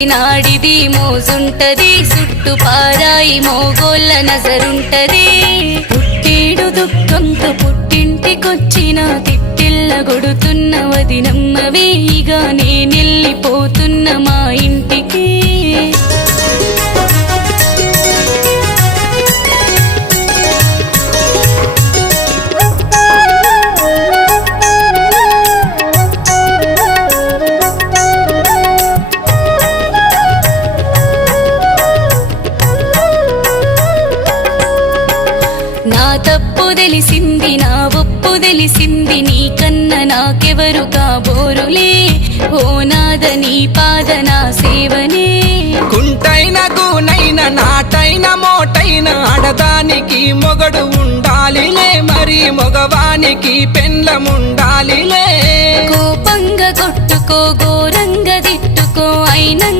నాడిది మోజుంటది చుట్టు పారాయి మోగోళ్ళ నజరుంటది పుట్టేడు దుఃఖంతో పుట్టింటికొచ్చిన తిట్టిల్ల గొడుతున్న వదినమ్మవే ఇక నేనెళ్ళిపోతున్న మా ఇంటికి నా తప్పు తెలిసింది నా ఒప్పు తెలిసింది నీకన్నా నాకెవరు కాబోరులే ఓ నాద నీ పాద నా సేవనే కుంటైన గూనైన నాటైన మోటైన ఆడదానికి మొగడు ఉండాలిలే మరి మగవానికి పెండ్లముండాలిలే కోపంగా కొట్టుకో ఘోరంగా తిట్టుకో అయినంగా